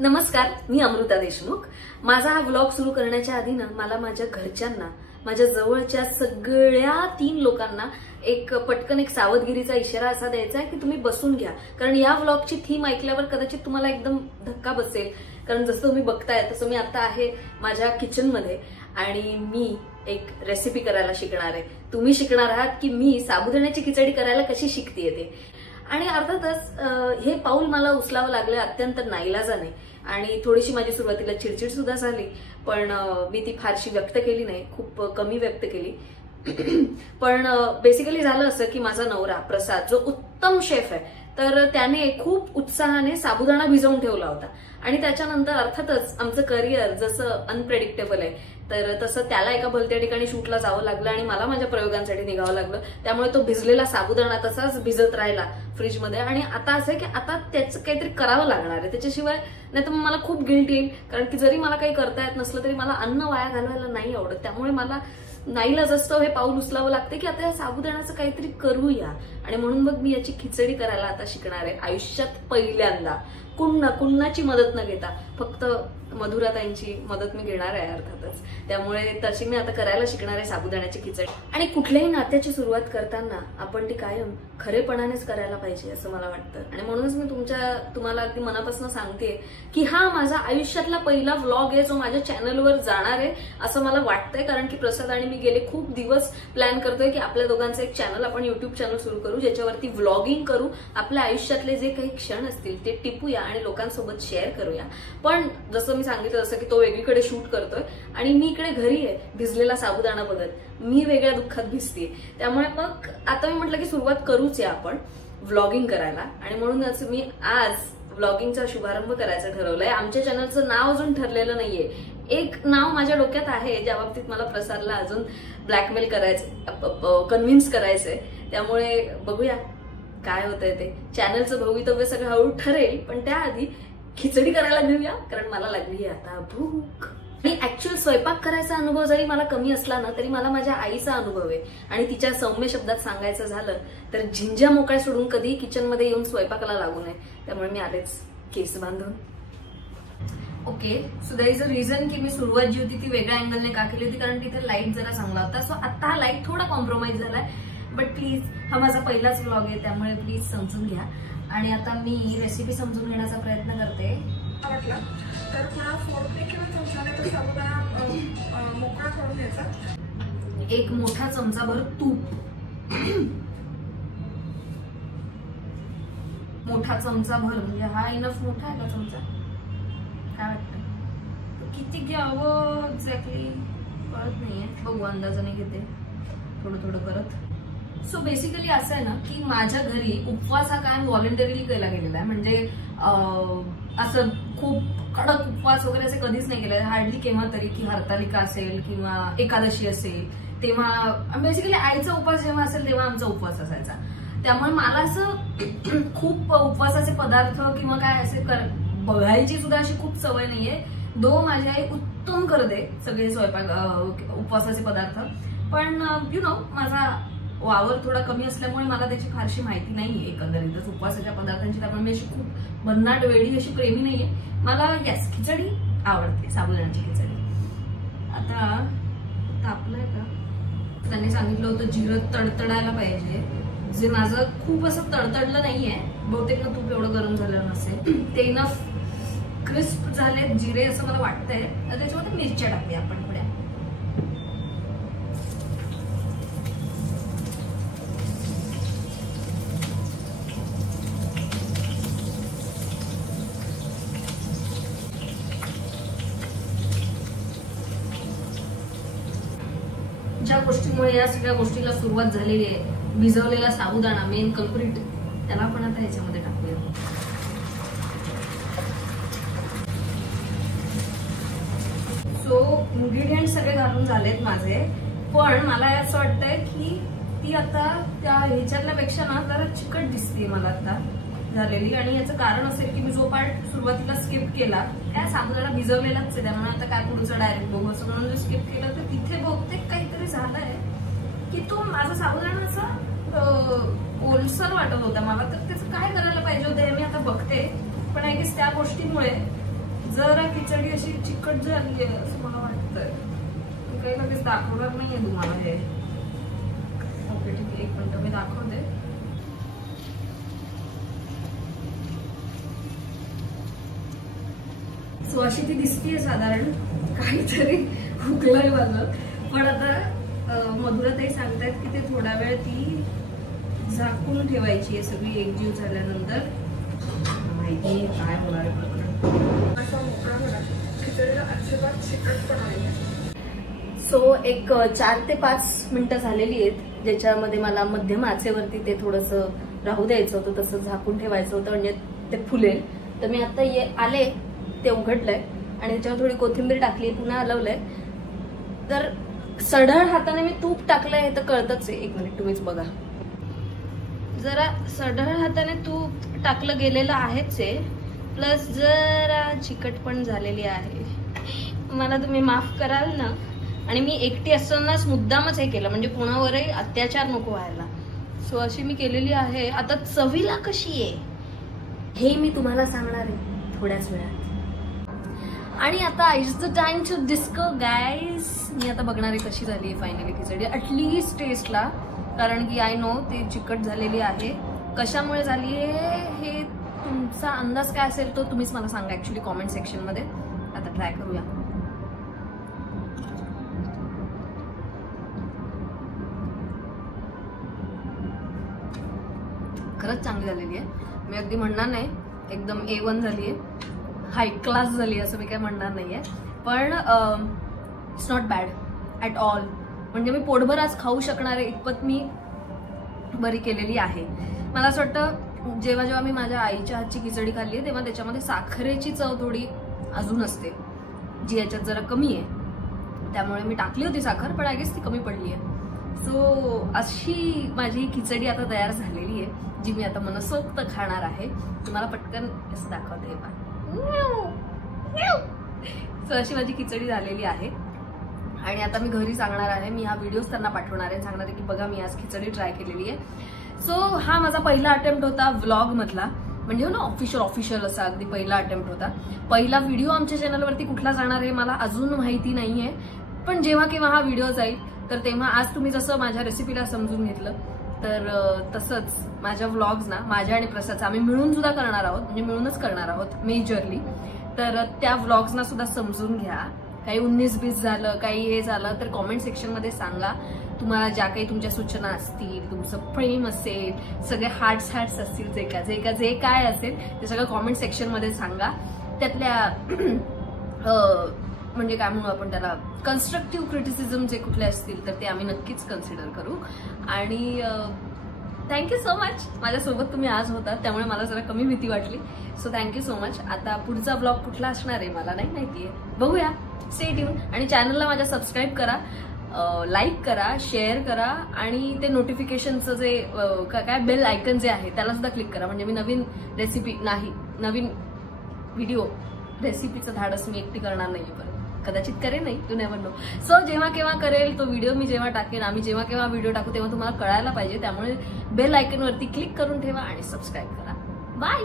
नमस्कार, मी अमृता देशमुख। माझा हा व्लॉग सुरू करण्याच्या आधी ना मला माझ्या घरच्यांना, माझ्या जवळच्या सगळ्या 3 लोकांना एक पटकन एक सावधगिरीचा इशारा असा द्यायचा आहे की तुम्ही बसून घ्या, कारण या व्लॉगची थीम ऐकल्यावर कदाचित तुम्हाला एकदम धक्का बसेल। कारण जसं तुम्ही बघताय तसं मी आता आहे माझ्या किचनमध्ये आणि मी एक रेसिपी करायला शिकणार आहे। तुम्ही शिकणार आहात की मी साबुदाण्याची खिचडी करायला कशी शिकतेय ते। आणि अर्थातच हे पाऊल मला उचलावं लागलं अत्यंत नाईलाजाने आणि थोडीशी माझी सुरुवातीला चिडचिड सुद्धा झाली, पण मी ती फारशी व्यक्त केली नाही, खूप कमी व्यक्त केली। पण बेसिकली झालं असं की माझा नवरा प्रसाद जो उत्तम शेफ आहे, तर त्याने खूप उत्साहाने साबुदाणा भिजवून ठेवला होता आणि त्याच्यानंतर अर्थातच आमचं करिअर जसं अनप्रेडिक्टेबल आहे तर तसं त्याला एका भलत्या ठिकाणी शूटला जावं लागलं आणि मला माझ्या प्रयोगांसाठी निघावं लागलं। त्यामुळे तो भिजलेला साबुदाणा तसाच भिजत राहिला फ्रीजमध्ये आणि आता असं आहे की आता त्याचं काहीतरी करावं लागणार आहे, त्याच्याशिवाय नाही तर मला खूप गिल्ट येईल। कारण की जरी मला काही करता येत नसलं तरी मला अन्न वाया घालवायला नाही आवडत, त्यामुळे मला नाईलाज असतं हे पाऊल उचलावं लागते की आता या साबुदाण्याचं काहीतरी करूया। आणि म्हणून मग मी याची खिचडी करायला आता शिकणार आहे आयुष्यात पहिल्यांदा, कुणाची मदत न घेता, फक्त मधुराताईंची मदत मी घेणार आहे अर्थातच। त्यामुळे तशी मी आता करायला शिकणार आहे साबुदाण्याची खिचडी। आणि कुठल्याही नात्याची सुरुवात करताना आपण ती कायम खरेपणानेच करायला पाहिजे असं मला वाटतं। आणि म्हणूनच मी तुम्हाला अगदी मनापासून सांगते की हा माझा आयुष्यातला पहिला व्लॉग आहे जो माझ्या चॅनलवर जाणार आहे असं मला वाटतंय। कारण की प्रसाद आणि मी गेले खूप दिवस प्लॅन करतोय की आपल्या दोघांचं एक चॅनल, आपण युट्यूब चॅनल सुरू करू ज्याच्यावरती व्लॉगिंग करू, आपल्या आयुष्यातले जे काही क्षण असतील ते टिपूया आणि लोकांसोबत शेअर करूया। पण जसं मी सांगितलं जसं की तो वेगळीकडे शूट करतोय आणि मी इकडे घरी आहे भिजलेला साबुदाणा बघत, मी वेगळ्या दुःखात भिजते। त्यामुळे मग आता मी म्हटलं की सुरुवात करूच या आपण व्लॉगिंग करायला। आणि म्हणूनच मी आज व्लॉगिंगचा शुभारंभ करायचं ठरवलंय। आमच्या चॅनलचं नाव अजून ठरलेलं नाहीये, एक नाव माझ्या डोक्यात आहे ज्या बाबतीत मला प्रसादला अजून ब्लॅकमेल करायचं, कन्व्हिन्स करायचंय। त्यामुळे बघूया काय होतंय ते। चॅनलचं भवितव्य सगळं हळू ठरेल, पण त्याआधी खिचडी करायला घेऊया कारण मला लागली आता भूक। आणि ऍक्च्युअल स्वयंपाक करायचा अनुभव जरी मला कमी असला ना तरी मला माझ्या आईचा अनुभव आहे आणि तिच्या सौम्य शब्दात सांगायचं झालं तर झिंज्या मोकळ्या सोडून कधी किचनमध्ये येऊन स्वयंपाकाला लागू नये। त्यामुळे मी आलेच केस बांधून। Okay, so there is a reason की मी सुरुवात जी होती ती वेगळ्या अँगलने का केली होती, कारण तिथे लाईट जरा चांगला होता। सो आता हा लाईट थोडा कॉम्प्रोमाइज झालाय, बट प्लीज हा माझा पहिलाच व्लॉग आहे त्यामुळे प्लीज समजून घ्या। आणि आता मी रेसिपी समजून घेण्याचा प्रयत्न करते। वाटलं तर पुन्हा फोडणी किंवा चमच्याने तो साबुदाणा मोकळा करून घ्यायचा। एक मोठा चमचाभर तूप, मोठा चमचाभर म्हणजे हा इनफ मोठा आहे का चमचा, काय वाटतं किती घ्यावं एक्झॅक्टली कळत नाहीये, बघू अंदाजाने घेते थोडं थोडं करत। सो बेसिकली असं आहे ना की माझ्या घरी उपवास हा कायम व्हॉलंटरीली केला गेलेला आहे, म्हणजे असं खूप कडक उपवास वगैरे असे कधीच नाही केले। हार्डली केव्हा तरी की हरतालिका असेल किंवा एकादशी असेल तेव्हा, बेसिकली आईचा उपवास जेव्हा असेल तेव्हा आमचा उपवास असायचा। त्यामुळे मला असं खूप उपवासाचे पदार्थ किंवा काय असे बघायची सुद्धा अशी खूप सवय नाहीये। माझी आई उत्तम करते सगळे स्वयंपाक उपवासाचे पदार्थ, पण यु नो माझा वावर थोडा कमी असल्यामुळे मला त्याची फारशी माहिती नाहीये एकंदरीतच उपवासाच्या पदार्थांची। त्यामुळे मी अशी खूप भन्नाट वेळी अशी प्रेमी नाहीये। मला यस खिचडी आवडते, साबुदाण्याची खिचडी। आता तापलंय का, त्यांनी सांगितलं होतं जिरं तडतडायला पाहिजे, जे माझं खूप असं तडतडलं नाहीये, बहुतेक ना तूप एवढं गरम झालं नसेल। ते इनफ क्रिस्प झाले जिरे असं मला वाटतंय। तर त्याच्यामध्ये मिरच्या टाकूया आपण थोड्या। ज्या गोष्टीमुळे या सगळ्या गोष्टीला सुरुवात झालेली आहे, भिजवलेला साबुदाणा मेन कल्प्रिट, त्याला आपण आता ह्याच्यामध्ये टाकूया। सो इन्ग्रेडियंट सगळे घालून झालेत माझे, पण मला असं वाटतंय की ती आता त्या ह्याच्यातल्यापेक्षा ना जरा चिकट दिसते मला आता झालेली। आणि याचं कारण असेल की मी जो पार्ट सुरुवातीला स्किप केला, काय साबुदाणा भिजवलेलाच आहे त्यामुळे आता काय पुढचं डायरेक्ट बघू असं म्हणून स्किप केलं, तर तिथे बहुतेक काहीतरी झालंय की तो माझा साबुदाणा असा ओलसर वाटत होता मला, तर त्याचं काय करायला पाहिजे होतं हे मी आता बघते। पण आय गेस त्या गोष्टीमुळे जरा खिचडी अशी चिकट झाली आहे असं मला वाटतंय. मी काही लगेच दाखवणार नाहीये तुम्हाला हे. ओके ठीक आहे, 1 मिनिट मी दाखवते. सो अशी ती दिसतीये साधारण, काहीतरी हुकलंय माझं. पण आता मधुराताई सांगतायत की ते थोडा वेळ ती झाकून ठेवायची आहे सगळी एकजीव झाल्यानंतर. माहिती काय होणार आहे. सो एक 4 ते 5 मिनिटं झालेली आहेत, ज्याच्यामध्ये मला मध्यम आचेवरती ते थोडंसं राहू द्यायचं होतं, तसं झाकून ठेवायचं होतं म्हणजे ते फुलेल. तर मी आता आले, ते उघडलंय आणि त्याच्यावर थोडी कोथिंबीर टाकली, पुन्हा हलवलंय. तर सढळ हाताने मी तूप टाकलंय हे तर कळतच आहे. 1 मिनिट तुम्हीच बघा. जरा सढळ हाताने तूप टाकलं गेलेलं आहेच आहे, प्लस जरा चिकट पण झालेली आहे. मला तुम्ही माफ कराल ना. आणि मी एकटी असतानाच मुद्दामच हे केलं म्हणजे कोणावरही अत्याचार नको व्हायला. सो अशी मी केलेली आहे. आता चवीला कशी आहे हे मी तुम्हाला सांगणार आहे थोड्याच वेळात. आणि आता it's the time to disco guys. मी आता बघणार आहे कशी झाली आहे फायनली खिचडी, ॲटलिस्ट टेस्टला. कारण की आय नो ती चिकट झालेली आहे. कशामुळे झाली आहे हे तुमचा अंदाज काय असेल तो तुम्हीच मला सांगा ऍक्च्युली कॉमेंट सेक्शनमध्ये. आता ट्राय करूया. खरंच चांगली झालेली आहे. मी अगदी म्हणणार नाही एकदम A1 झाली आहे, हाय क्लास झाली असं मी काय म्हणणार नाहीये. पण it's not bad at all. म्हणजे मी पोटभर आज खाऊ शकणारे इतपत मी बरी केलेली आहे. मला असं वाटतं जेव्हा जेव्हा मी माझ्या आईच्या हातची खिचडी खाल्ली तेव्हा त्याच्यामध्ये साखरेची चव थोडी अजून असते, जी याच्यात जरा कमी आहे. त्यामुळे मी टाकली होती साखर, पण आय गेस ती कमी पडली आहे. सो अशी माझी खिचडी आता तयार झालेली आहे, जी मी आता मनसोक्त खाणार आहे. तुम्हाला पटकन असं दाखवते. सो अशी माझी खिचडी झालेली आहे. आणि आता मी घरी सांगणार आहे, मी हा व्हिडिओज त्यांना पाठवणार आहे, सांगणार आहे की बघा मी आज खिचडी ट्राय केलेली आहे. सो हा माझा पहिला अटेम्प्ट होता व्लॉग मधला, म्हणजे ना ऑफिशियल असा अगदी पहिला अटेम्प्ट होता. पहिला व्हिडिओ आमच्या चॅनलवरती कुठला जाणार हे मला अजून माहिती नाहीये, पण जेव्हा केव्हा हा व्हिडिओ जाईल तर तेव्हा आज तुम्ही जसं माझ्या रेसिपीला समजून घेतलं तर तसंच माझ्या व्लॉग्स ना, माझ्या आणि प्रसादचा आम्ही मिळून सुद्धा करणार आहोत, म्हणजे मिळूनच करणार आहोत मेजरली. तर त्या व्लॉग्सना सुद्धा समजून घ्या. काही 19-20 झालं, काही हे झालं तर कॉमेंट सेक्शनमध्ये सांगा. तुम्हाला ज्या काही तुमच्या सूचना असतील, तुमचं प्रेम असेल, सगळे हार्ट्स असतील, जे काय असेल ते सगळं कॉमेंट सेक्शनमध्ये सांगा. त्यातल्या म्हणजे काय म्हणू आपण त्याला, कन्स्ट्रक्टिव्ह क्रिटिसिझम जे कुठले असतील तर ते आम्ही नक्कीच कन्सिडर करू. आणि थँक्यू सो मच. माझ्यासोबत तुम्ही आज होतात त्यामुळे मला जरा कमी भीती वाटली. So thank you so much. आता पुढचा ब्लॉग कुठला असणार आहे मला नाही माहितीये, बघूया. Stay tune. आणि चॅनलला माझ्या सबस्क्राईब करा, लाईक करा, शेअर करा आणि ते नोटिफिकेशनचं जे काय बेल आयकन जे आहे त्याला सुद्धा क्लिक करा. म्हणजे मी नवीन रेसिपी नाही, नवीन व्हिडिओ रेसिपीचं धाडस मी एकटी करणार नाही, पण कदाचित करेल नाही, यू नेव्हर नो. सो जेव्हा केव्हा करेल तो व्हिडिओ, मी जेव्हा टाकेन, आम्ही जेव्हा केव्हा व्हिडिओ टाकू तेव्हा तुम्हाला कळायला पाहिजे. त्यामुळे बेल आयकनवरती क्लिक करून ठेवा आणि सबस्क्राईब करा. बाय.